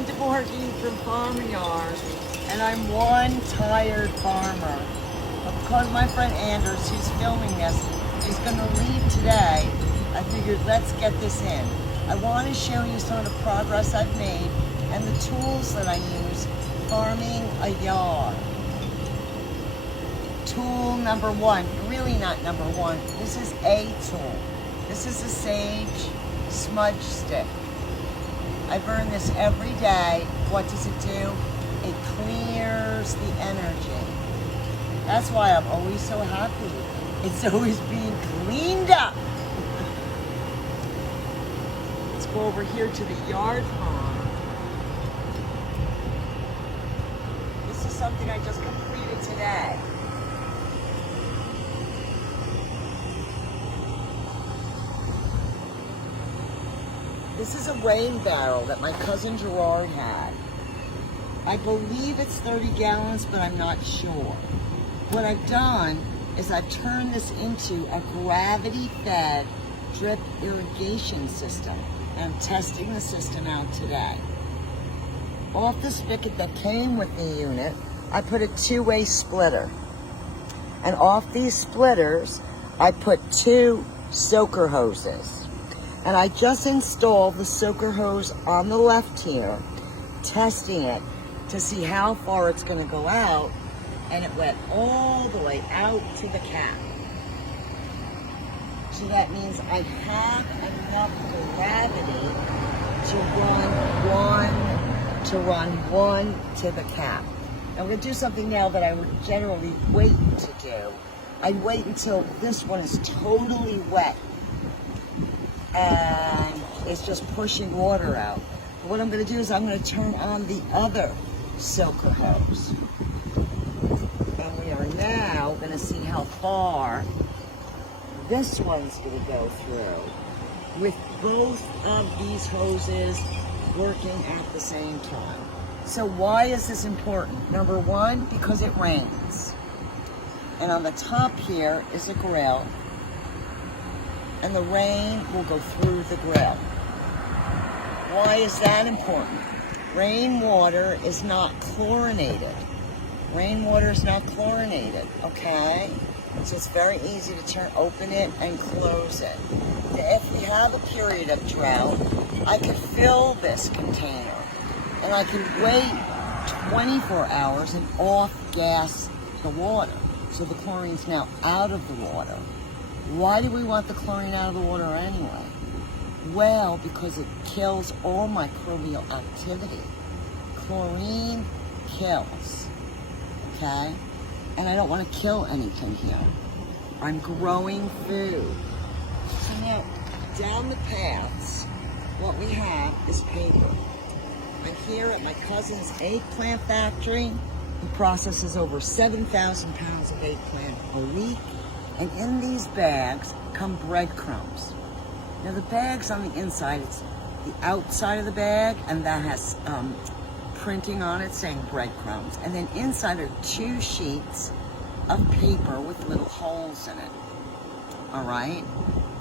Linda Borghi from Farmer Yard, and I'm one tired farmer. But because my friend Anders, who's filming this, is going to leave today, I figured let's get this in. I want to show you some of the progress I've made and the tools that I use farming a yard. Tool number one, really not number one, this is a tool. This is a sage smudge stick. I burn this every day. What does it do? It clears the energy. That's why I'm always so happy. It's always being cleaned up. Let's go over here to the yard farm. This is something I just completed today. This is a rain barrel that my cousin Gerard had. I believe it's 30 gallons, but I'm not sure. What I've done is I've turned this into a gravity-fed drip irrigation system. And I'm testing the system out today. Off the spigot that came with the unit, I put a two-way splitter. And off these splitters, I put 2 soaker hoses. And I just installed the soaker hose on the left here, testing it to see how far it's going to go out, and it went all the way out to the cap. So that means I have enough gravity to run one to the cap. I'm going to do something now that I would generally wait to do. I'd wait until this one is totally wet and it's just pushing water out. But what I'm going to do is I'm going to turn on the other soaker hose. And we are now going to see how far this one's going to go through with both of these hoses working at the same time. So why is this important? Number one, because it rains. And on the top here is a grill, and the rain will go through the grill. Why is that important? Rainwater is not chlorinated. Rainwater is not chlorinated, okay? So it's very easy to open it and close it. If we have a period of drought, I could fill this container and I can wait 24 hours and off-gas the water. So the chlorine's now out of the water. Why do we want the chlorine out of the water anyway? Well, because it kills all microbial activity. Chlorine kills, okay? And I don't want to kill anything here. I'm growing food. So now, down the paths, what we have is paper. I'm here at my cousin's eggplant factory. He processes over 7,000 pounds of eggplant a week. And in these bags come breadcrumbs. Now the bag's on the inside, it's the outside of the bag, and that has printing on it saying breadcrumbs. And then inside are 2 sheets of paper with little holes in it, all right?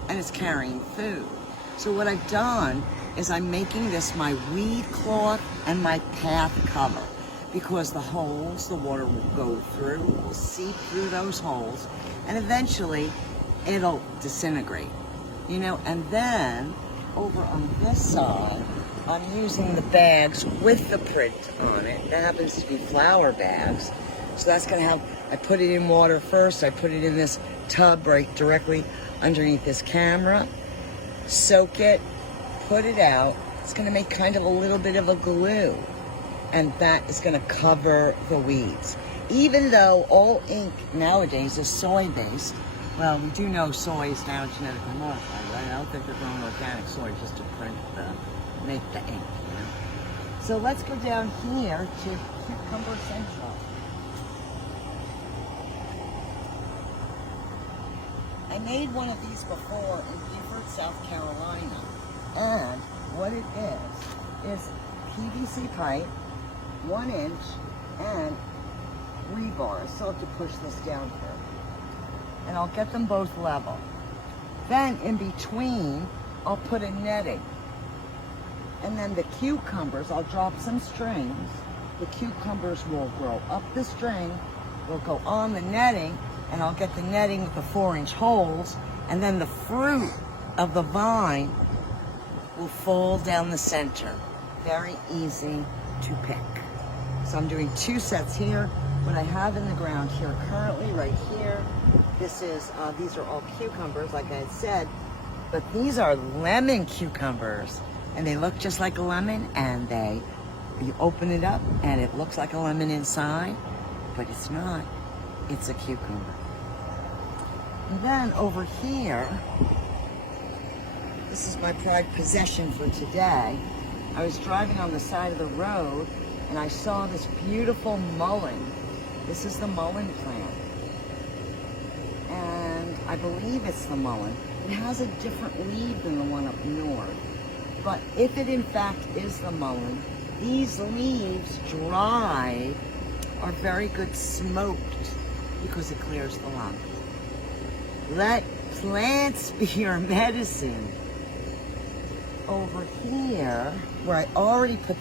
And it's carrying food. So what I've done is I'm making this my weed cloth and my path cover, because the holes, the water will go through, will seep through those holes, and eventually it'll disintegrate, you know. And then over on this side, I'm using the bags with the print on it. That happens to be flour bags, so that's gonna help. I put it in water first. I put it in this tub right directly underneath this camera, soak it, put it out. It's gonna make kind of a little bit of a glue, and that is going to cover the weeds. Even though all ink nowadays is soy-based, well, we do know soy is now genetically modified, right? I don't think they're growing organic soy just to make the ink, you know? So let's go down here to Cucumber Central. I made one of these before in Beaufort, South Carolina. And what it is PVC pipe, 1 inch, and rebar. I still have to push this down here. And I'll get them both level. Then in between, I'll put a netting. And then the cucumbers, I'll drop some strings. The cucumbers will grow up the string, will go on the netting, and I'll get the netting with the 4-inch holes, and then the fruit of the vine will fall down the center. Very easy to pick. So I'm doing 2 sets here. What I have in the ground here currently, right here, these are all cucumbers, like I had said, but these are lemon cucumbers, and they look just like a lemon, and you open it up, and it looks like a lemon inside, but it's not. It's a cucumber. And then over here, this is my prized possession for today. I was driving on the side of the road, and I saw this beautiful mullein. This is the mullein plant. And I believe it's the mullein. It has a different leaf than the one up north. But if it in fact is the mullein, these leaves dried are very good smoked because it clears the lung. Let plants be your medicine. Over here, where I already put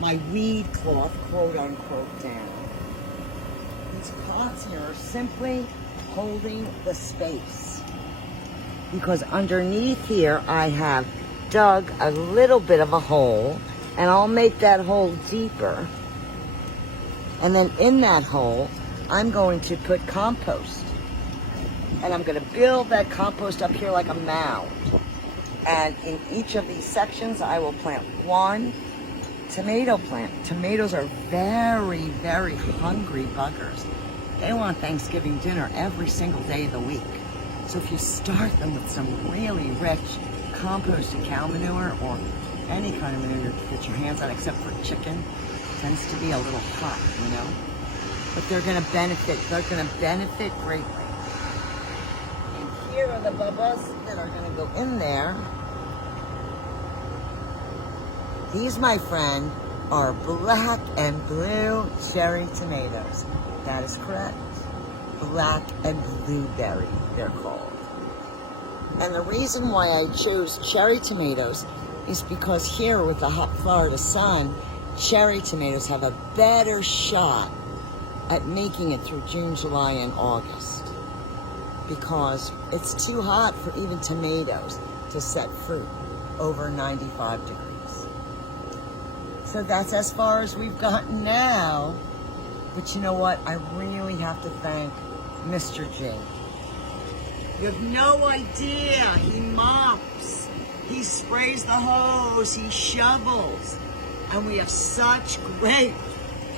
my weed cloth, quote unquote, down. These pots here are simply holding the space. Because underneath here, I have dug a little bit of a hole, and I'll make that hole deeper. And then in that hole, I'm going to put compost. And I'm going to build that compost up here like a mound. And in each of these sections, I will plant 1 tomato plant. Tomatoes are very, very hungry buggers. They want Thanksgiving dinner every single day of the week. So if you start them with some really rich composted cow manure or any kind of manure you get your hands on, except for chicken, it tends to be a little hot, you know? But they're gonna benefit greatly. And here are the bubbas that are gonna go in there. These, my friend, are black and blue cherry tomatoes. That is correct. Black and blueberry, they're called. And the reason why I chose cherry tomatoes is because here with the hot Florida sun, cherry tomatoes have a better shot at making it through June, July, and August. Because it's too hot for even tomatoes to set fruit over 95 degrees. So that's as far as we've gotten now. But you know what? I really have to thank Mr. G. You have no idea. He mops. He sprays the hose. He shovels. And we have such great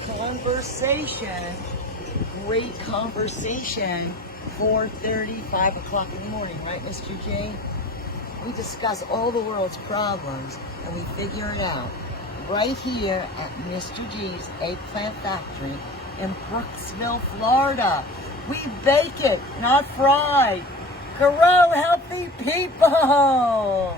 conversation. 4:30, 5 o'clock in the morning, right, Mr. G? We discuss all the world's problems and we figure it out right here at Mr. G's Eggplant Factory in Brooksville, Florida. We bake it, not fry. Grow healthy people.